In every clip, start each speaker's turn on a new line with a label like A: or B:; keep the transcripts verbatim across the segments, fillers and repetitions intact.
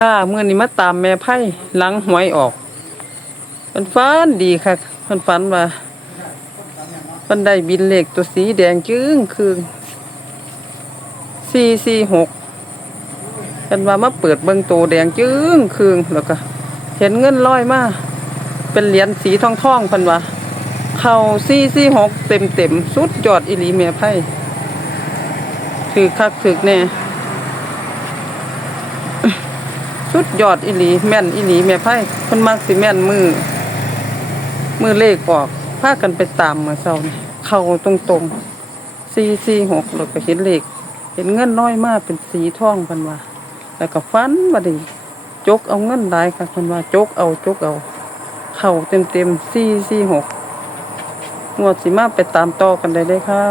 A: ค่ะเมื่อนี้มาตามแม่ไพ่หลังหวยออกเพิ่นฝันดีค่ะเพิ่นฝันว่าเพิ่นได้บินเลขตัวสีแดงจึ้งคือสี่สี่หกเพิ่นว่ามาเปิดเบิ่งตัวแดงจึ้งคือแล้วก็เห็นเงินลอยมาเป็นเหรียญสีทองๆเพิ่นว่าเข้าสี่สี่หกเต็มๆสุดยอดอีหลีแม่ไพ่ถือคักถือแน่สุดยอดอีหลีแม่นอีหลีแม่ไพ่เพิ่นมักสิแม่นมือมือเลขออกพากันไปตามมื้อเช้านี่เข้าตรงๆสี่สี่หกแล้วก็เห็นเลขเห็นเงินน้อยมากเป็นสีทองเพิ่นว่าแล้วก็ฝันว่าได้จกเอาเงินหลายค่ะเพิ่นว่าจกเอาจกเอาเข้าเต็มๆสี่สี่หกงวดสิมาไปตามต่อกันได้เลยค่ะ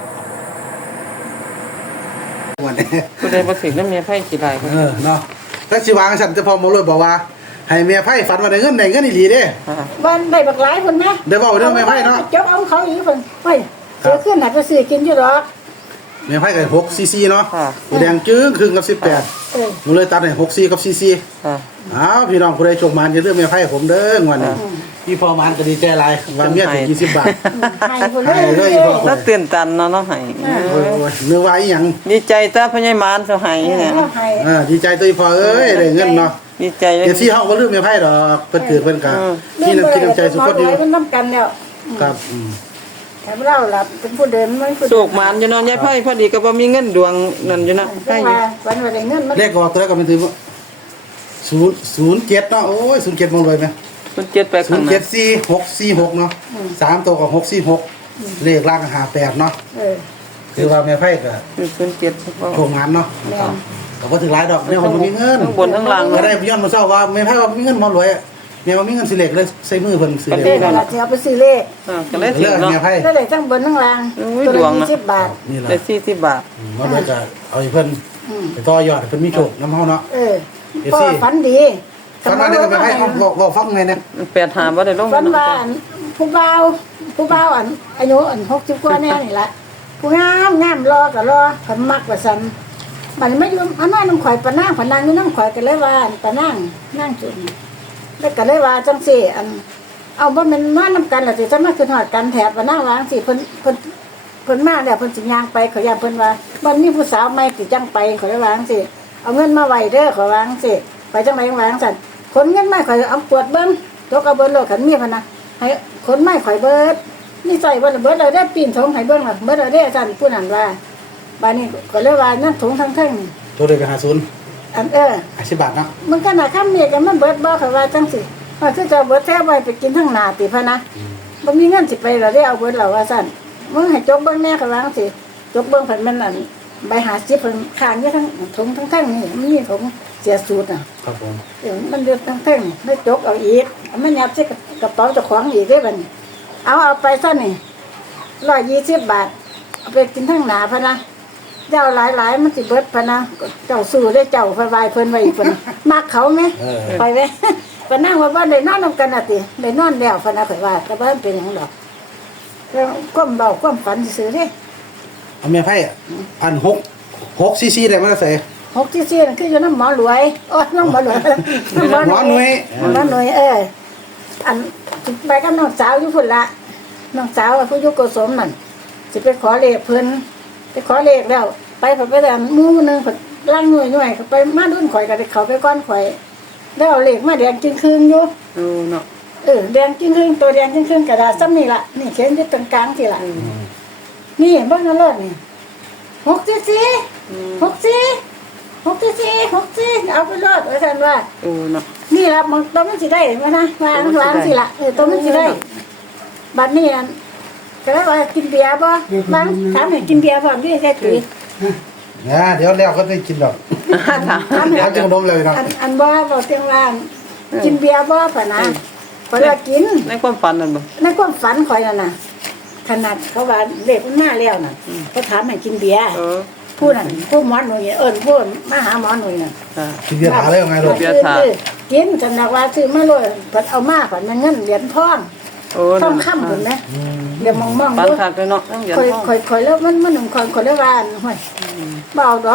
B: วันนี้
A: ผู้ใดบ่ถึงนำแม่ไพ่สิหลาย
B: เออเนาะถ้าสิวางฉันจะพอมาเลยบอกว่าให้แม่ไพ่ฝันว่าได้เงินได้เงินอีหลีเด้
C: วันได้บักหลายคนนะ
B: ได้บอกเรื่องแม่ไพ่เนาะ
C: จบเอาเขาอีกคนเฮ้ยเสือขึ้นหัดไปซื้อกินอยู่หรอก
B: แม่ไพ่ก็หกซีซีเนาะแดงจึ้งครึ่งกับสิบแปดผมเลยตัดให้หกซีกับซีซีอ้าวพี่น้องผู้ใดโชคมันจะเรื่องแม่ไพ่ผมเด้องวันนี้พี่พอมันก็ดีใจหลายว่าเมียถึงยี่สิบบาท
C: ให้คนเลย
A: แล้วตื่นตันเนาะเนาะให้
B: โอ้ยเนื้อว่าอีหยัง
A: ดีใจแต่พ่อใหญ่มารเซาให้เนี่ย
B: เออดีใจตัวพ่อเอ้ยได้เงินเนาะ
A: ดีใจ
B: เดี๋ยวซี่เฮาก็ลืมแม่ไพ่ดอกเพิ่นเกิดเพิ่นก็มีน้ำคิดน้ำใจสุขคนอยู่
C: เพิ่นนำกันแล้ว
B: ครับอืม
C: แต่เราล่ะเป็นผู้เดินมันผู้
A: โชคมารอยู่เนาะยายไพ่พอดีก็บ่มีเงินดวงนั่นอยู่นะ
C: ใช่วันวันได้เงินมัน
B: เลขออกตัวแรกก็มันถือว่าศูนย์ศูนย์เจ็ดเนาะโอ้ยศูนย์เจ็ดมองเลยไหม
A: ศูนย์เจ็ดไป
B: ข้างหน้าศูนย์เจ็ดสี่หกสี่หกเนาะสามตัวกับหกสี่หกเลขล่างหาแปดเนาะคือว่าแม่ไพ่ก็
A: ศูนย์เจ็ด
B: โชคงานเนาะก็บ่ถึงหลายดอกเนี่ยผมมีเงิน
A: ทั้งบนทั้งล่าง
B: ก็ได้ย้อนมาเศร้าว่าแม่ไพ่ว่ามีเงินมารวยแม่ว่ามีเงินสิเลขเลยใส่มือเพิ่นซื้อเลข
C: ก็ได้จะเอาไปซื้อเลข
A: ก็เลยถึงเนาะ
C: ก็ได้ทั้งบนทั้งล่างตัวละยี่สิบบาท
B: นี่แหละ
A: ได้สี่สิบบาท
B: มารวยก็เอาให้เพิ่นไปต่อยอดเพิ่นมีโชคนำเฮาเนาะ
C: เออก็ฝันดี
B: ฝันว่าได้ก็ไปให้บอกฟังไงเนี่ย
A: แปดหาบ่ได้ลง
C: ฝันว่าผู้บ่าวผู้บ่าวอันอายุอันหกสิบกว่าแน่นี่แหละผู้งามงามรอก็รอเพิ่นมักว่าซั่นบัดนี้มาอยู่อันนั้นน้ำข่อยปะนางปะนางอยู่น้ำข่อยก็เลยว่าปะนางนั่งจุดแล้วก็เลยว่าจังซี่อันเอาบ่แม่นมานำกันล่ะสิจะมาขึ้นฮอดกันแถบปะนางวางสิเพิ่นเพิ่นเพิ่นมาแล้วเพิ่นสิย่างไปเขาย่างเพิ่นว่าบ่มีผู้สาวใหม่สิจังไปเขาเลยวาจังสิเอาเงินมาไว้เด้อเขาวาจังสิไปจังได๋วาจังซั่นคนเงินมาข่อยเอาปวดเบิ่งตกเอาเบิ่งโลดคันมีพะนะให้คนไม้ข่อยเบิดนี่ใส่เบิ่งเบิดเลยได้ปีนถงให้เบิ่งล่ะเบิดเลยเด้ซั่นผู้นั้นว่าบัดนี้ก็เลยว่านั่นถุงทั้งเทิง
B: ตัวเลขก็ห้าสิบ
C: อันเออ
B: ห้าสิบบาทเนาะ
C: มันก็น่ะคำนี้ก็มันเบิดบ่เขาว่าจังสิว่าคือจะเบิดแท้ไว้ไปกินทั้งหน้าติพะนะบ่มีเงินสิไปแล้วได้เอาเบิดแล้วว่าซั่นมึงให้จกเบิ่งแน่เขาว่าจังสิจกเบิ่งเพิ่นมันอันใบห้าสิบเพิ่นข้างอยู่ทั้งถุงทั้งเทิงนี่มันมีถุงเสียสูตรน่ะ
B: ครับผม
C: เออมันเดือดทั้งเทิงไม่จกเอาอีกมันยัดใส่กระเป๋าเจ้าของอีกเด้บัดนี้เอาเอาไปซะนี่หนึ่งร้อยยี่สิบบาทเอาไปกินทั้งหน้าพะนะเจ้าหลายๆมันสิเบิดพะนะเจ้าสู้ได้เจ้าพะวายเพิ่นไว้อีกเพิ่นมักเขาแม่ไปเว้ไปนั่งว่าบ่ได้นอนนำกันน่ะติได้นอนแล้วพะนะข่อยว่าก็บ่เป็นหยังดอกความเบาความฝันซื่อๆเด้
B: เอาแม่ไพ่อันหก หกซีซีได้มาใส่
C: หกซีซีนั่นคืออยู่น้ำหมอรวยโอ้น้ำหมอรวย
B: น้ำหมอหน่วย
C: หมอหน่วยเอออันไปกับน้องสาวอยู่พุ่นละน้องสาวผู้อยู่โกสมนั่นสิไปขอเลขเพิ่นไปขอเลขแล้วไปเพิ่นไปแต่หมู่นึงเพิ่นล่างหน่วยหน่วยไปมาดุนข่อยก็ได้เข้าไปก่อนข่อยแล้วเอาเลขมาแดงจึงครึ่งอยู่
A: เออเนาะ
C: เออแดงจึงครึ่งตัวแดงจึงครึ่งกระดาษซ้ำนี่ล่ะนี่เขียนอยู่ตรงกลางสิล่ะนี่เบิ่งนั่นเลิศนี่หกซีซีหกซีหกซีซีหกซีเอาไปรอดว่าซั่นว่า
A: เออเนาะ
C: นี่ล่ะมันตัวมันสิได้มั้ยนะวางวางสิล่ะเออตัวมันสิได้บัดนี้อันก็เลยว่ากินเบียร์บ่บางถามให้กินเบียร์พร้อมดิแท้ตุ้ย
B: นะเดี๋ยวแล้วก็ได้กินดอกถามเดี๋ยวจะนมเลยครับ
C: อันอันบ่บ่เตียงว่ากินเบียร์บ่ปะนะข่อยว่ากิน
A: ในความฝันนั่นบ่
C: ในความฝันข่อยนั่นน่ะขนาดเขาว่าเด็กมันมาแล้วน่ะเขาถามให้กินเบียร์ผู้นั้นผู้หมอหนุ่ยเอิ้นผู้มาหาหมอหนุ่ยน่ะ
B: กินเบียร์ถาเลยยังไงลูก
A: เบียร์ถา
C: กินกันนักว่าซื้อมาเลยเพิ่นเอามาก่อนมันเงินเหรียญทองทองคำพุ่นนะเดี๋ยวมองๆ
A: ดูปันคักเลยเนาะต้องเหรียญทอง
C: ค่อยๆๆแล้วมันมันข่อยๆแล้วว่าห้วยบ่เอาดอก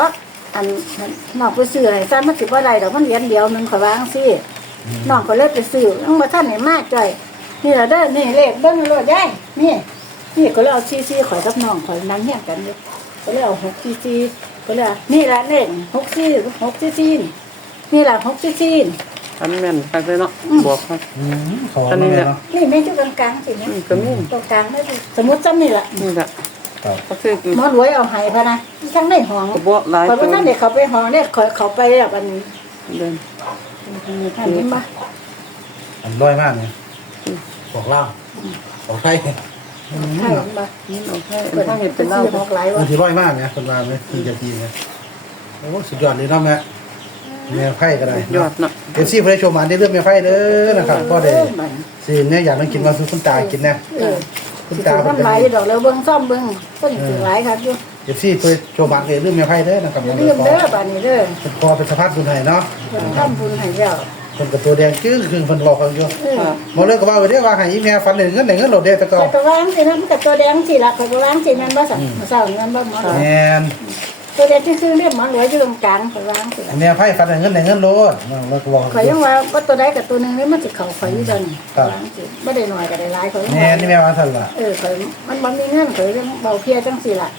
C: อันน้องไปซื้อให้ซ้ำมันสิบ่ได้ดอกมันเหรียญเดียวหนึงข่อยวาจั่งซี่น้องก็เลยไปซื้อน้องบ่ทันได้มาจ้อยนี่ล่ะเด้อนี่เลขเบิ่งโลดยายนี่นี่ก็เลยเอาซีซีข่อยกับน้องข่อยนั่งเฮียงกันอยู่ก็เลยเอาหกซีซีก็เลยนี่ล่ะเลขหกซีหกซีซีนี่ล่ะหกซีซี
A: อันแม่นคักเลยเนาะบอกครับ
B: อืมขอแม่เนาะ
C: นี่แม่อยู่กลางๆสิเนี่ย
A: อืมก็มี
C: ตรงกลางได้สมมุติซ้ำนี่ล่ะ
A: นี่ล่ะ
B: ครับ
A: ก็คือ
C: หมอรวยเอาให้พะนะทั้งในห้อง
A: ก็บ่หลาย
C: ข่อย
A: ตั
C: บ่
A: ว
C: ทันได้เข้าไปห้องเด้ข่อยเข้าไปแบบอันนี้
A: เดิน
C: อันนี้มา
B: อันร้อยมากเลยบอกเล่าบอกไทย
C: ให้มันมา
A: นี่โอเค
C: เปิด
A: ถ้าเห็นเป็นเหล้า
C: ซื้อหกหลาย
B: บา
C: ว่ะ
B: งทีร้อยมากเนี่ยคนมาไหมทีจะทีเนี่ยโอ้สุดยอดเลยเนาะแม่แม่ไพ่ก็ได้
A: ยอดเนาะ
B: เอฟซีเพื่อชมอันได้เรื่องแม่ไพ่เด้อนะครับก็ได้
C: เออมัน
B: สิ่งเนี่ยอยากต้องกินมาซื้อคุณตากินนะ
C: เออ
B: คุณ
C: สิ
B: ตา
C: ถือ
B: เป็น
C: น้ำลายอยู่ดอกแล้วเบิ่งซ่อมเบิ่งต้นถือหลายครับอยู่
B: เอฟซีเพื่อชมอันได้เรื่องแม่ไพ่เด้อนะครับ
C: อย่าลืมเด้อบัดนี้เด้อ
B: เป็นคอเป็นสภาพคุณไทยเนาะ
C: เพิ่นทำบุญให้แล้ว
B: คนกับตัวแดงจื้อคือคนบอกกันอยู่
C: เออ
B: หมอเลยก็ว่าไปได้ว่าให้อีแม่ฟันเหนึ่งเงินหนึ่งเงินโหลดเด้ตะกอ
C: แต่ตัววางสินะมันก็ตัวแดงสิล่ะข่อยบ่วางสินั่นบ่สั่นมาเช้านั่นบ่หมอเหลือ
B: แมน
C: ตัวแดงที่ซื้อเรียกหมอเหลืออยู่ตรงกลางข่อยวางสิล่ะ
B: แม่ไพ่ฟันเหนึ่งเงินหนึ่งเงินโหลดเราก็บอก
C: ข่อยยังว่าว่าตัวใดกับตัวหนึงนี่มันสิเข้าข่อยอยู่ตอนนี้วางสิบ่ได้น้อยก็ได้หลายข่อยยัง
B: แม่
C: ว่า
B: นี่แม่ว่าทันละ
C: เออข่อยมันบ่มีเงินข่อยเรื่องเบาเพลียจังสิล่ะ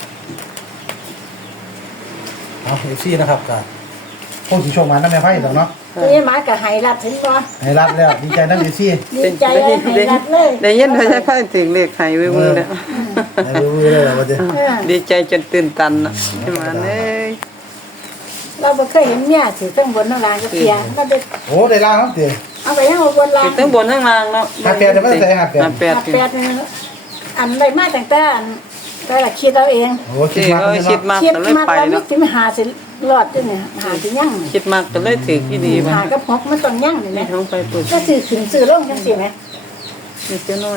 B: เอาเอฟซีนะครับก็คงสิชมมันนะแม่ไพ่ดอกเนาะ
C: ตัวนี้หมาก็ให้รับถึงบ่
B: ให้รับแล้วดีใจนะเอฟซี
C: ดีใจเลยให้รับเลย
A: ได้ยินเขาใช้ไพ่ถึงเลขไห้ไว้มือแล้ว
B: ให้รู้เลยว่าจะ
C: เออ
A: ดีใจจนตื่นตันน่ะใช่ไหมเอ้ย
C: เราบ่เคยเห็นเมียสิทั้งบนทั้งล่างก็เพียเราได้
B: โอ้ได้ล่างแล้วเตี๋ย
C: เอาไปยังเอาบนล่าง
A: ติดทั้งบนทั้งล่างเนาะ
B: หาแปดได้ไหมใส่หาแปด
A: หาแปด
C: แปดนี่อันใดมาตั้งแต่อันแต่ละคิดเอาเอง
B: โอ้คิ
A: คิ
B: ด
A: ด
B: มาก
A: เออ
B: เลย
A: คิด
B: เนาะ
A: มาก
C: คิด
A: ก็เลย
C: มาก
A: ไป
C: แล้วนึ
A: เนาะ
C: กถึงหาสิรอดด้วยเนี่ยหาสิยั่ง
A: คิดมากก็เลยถือที่ดีมา
C: หากับหกมันต้องยั่งนี่แห
A: ไม่
C: ละ
A: ท้องไปปวด
C: ก็ซื้อขึ้นซื้อลงจังซี่แหม
A: นิดน้อย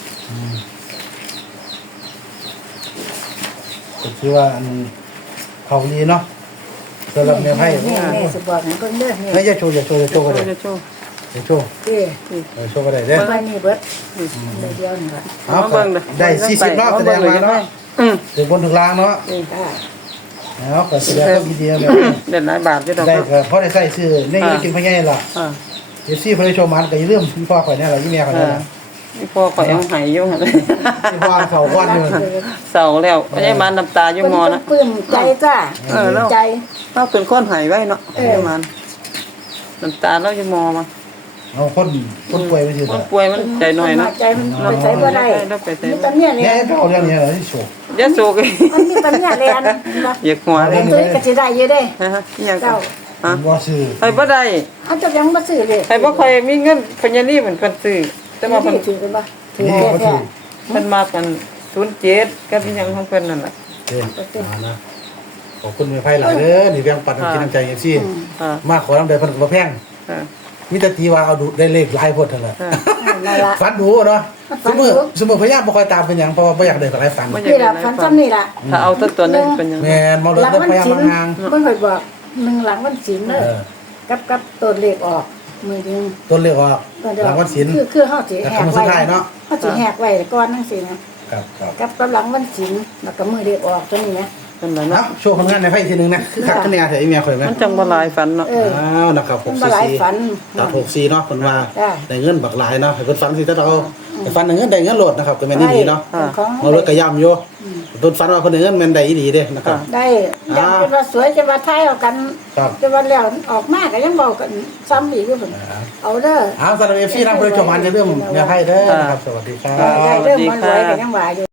B: ก็คือว่าอันเขาดีเนาะสำหรับแม่ไพ่
C: นี่แม่สิบอกให้เพิ่นเด้อนี่
B: ไม่อย่าโชว์อย่าโชว์อย่าโชว์ก็ได้
A: จะโชว์
B: อย่าโชว์
C: เด้อ
B: อย่าโชว์ก็ได้เด้อ
C: ไว้นี่เบิดเดียวนี่ล่ะ
B: เอาได้สี่สิบรอบแสดงมาเนาะ
A: อืม
B: ถึงบนถึงล่างเนาะ
C: ได้
B: แล้วก็แสดงก็ดีๆแบบ
A: เด่นหลายบาทที่ดอก
B: ได้ก็พอได้ใส่ซื้อในกินพะไงล่ะ
A: อ่า
B: เอฟซีเพิ่นชมมันก็อย่าลืมพี่พ่อข่อยเนี่ยล่ะยี่แม่ข่อย
A: อ่า
B: เนี่ยล่ะ
A: นี่พ่อข่อยเอาหายอยู่หั่น
B: พี่พ่อเขาก้อนอยู่
A: เศร้าแล้วไม่ใช่มันน้ำตาอยู่มอนะ
C: ปลื้มใจจ้า
A: เออแล้ว
C: ใจ
A: เราเป็นคนหายไว้เนาะ
C: เออ
A: ใช่มันน้ำตาเราอยู่มอมา
B: เอาคนคนป่วยไปสิ
A: คนป่วยมันใจหน่อยเนาะ
C: ใจมันไปใส่บ่ได้
A: เราไปใส่
C: มีตอนเนี้ย
B: เนี่ย
C: เนี่ย
B: เอาเรื่องนี้เหรอที่โชว์
A: ยะโศก
C: มันมีตอนเนี้ยเรียนบ่
A: อยากหัวเลย
C: ตัวนี้ก็สิได้อยู่เด้
A: ฮะฮะอิหยังกั
C: เจ้าน
A: ฮะ
B: บ่ซื้อ
A: ไปบ่ได้
C: อันจะยังบ่ซื้อเลย
A: ไปบ่ค่อยมีเงินพญานี่เหมือนเพิ่นซื้อแต่ว่าเพิ่น
C: ถือกันบ่ถือ
B: นี่
C: แค่
B: ก็
C: แค่
B: ถือ
A: เพิ่นมากันศูนย์เจ็ดกับอีหยังของเพิ่นนั่นล่ะ
B: เด้มานะขอบคุณแม่ไพ่หลายเด้อนี่แบ่งปันน้ำกินน้ำใจเอฟซี
A: อ่า
B: มาขอน้ำใจเพิ่นก็บ่แพง
A: อ่า
B: มีแต่ตีว่าเอาดูได้เลขหลายโพดเท่านั้น
A: อ่า
C: นั่นล่ะ
B: ฝันดูเนาะสมมุติสมมุติพยายามบ่ค่อยตามเป็นหยังเพราะว่าบ่อยากได้กับหลายฝัน
C: นี่ล่ะฝันซ้ำนี่ล่ะ
A: ถ้าเอาตัวตัวนึงเป็นหยัง
B: แม่นบ่เลย
C: หลัง
B: ต้อง
C: วัน
B: พยายาม
C: ศีล
B: ห่าง
C: เพิ่นเคยบอกหนึ่งหลังวันศีล
B: ๆ
C: เด้อ
B: เออ
C: กับกับตัวเลขออกมือนึง
B: ต้นเลขว่าหลังวันศีล
C: คือคือเฮาสิ
B: แต่
C: แหก
B: คำสุด
C: ไว้
B: ท้ายเนาะ
C: เฮาสิแหกไว้ก่อนจังซี่นะครับ
B: ครับ
C: กับกับหลังวันศีลแล้วก็มือเลขออกตัวนี้นะ
A: เป็นไร
B: เนาะ
A: เนาะ
B: โชว์ผลงานในไพ่อีกทีหนึงนะคือคักคะแนนเถอะอีเมียข่อยไหม
A: มันจังบ่หลายฝันเนาะ
C: เออ
B: อ้าวนะครับ
C: มันบ่หลายฝัน
B: ตัดหกสี่เนาะเพิ่นว่า
C: จ้ะ
B: ได้เงินบักหลายเนาะให้เพิ่นฝันสิถ้าเราไปฝันได้เงินได้เงินโหลดนะครับก็แม่นดีเนาะ
C: ได้ของ
B: เอารถกระย่ำอยู่เพิ่นฝันว่าเพิ่นได้เงินแม่นได้อีหลีเด้นะครับ
C: ได้ยังเป็นว่าสวยจะว่าทายเอากัน
B: ครับ
C: จะว่าแล้วออกมาก็ยังเว้ากันซ้ำอีกอยู่พุ่นเอาเด้อ
B: เอาสำหรับ เอฟ ซี นำเพิ่นจบมันจะเรื่องแม่ไพ่เด้อนะครับสวัสดีครับ
C: ได้เริ่มมันรวยก็ยังว่าอยู่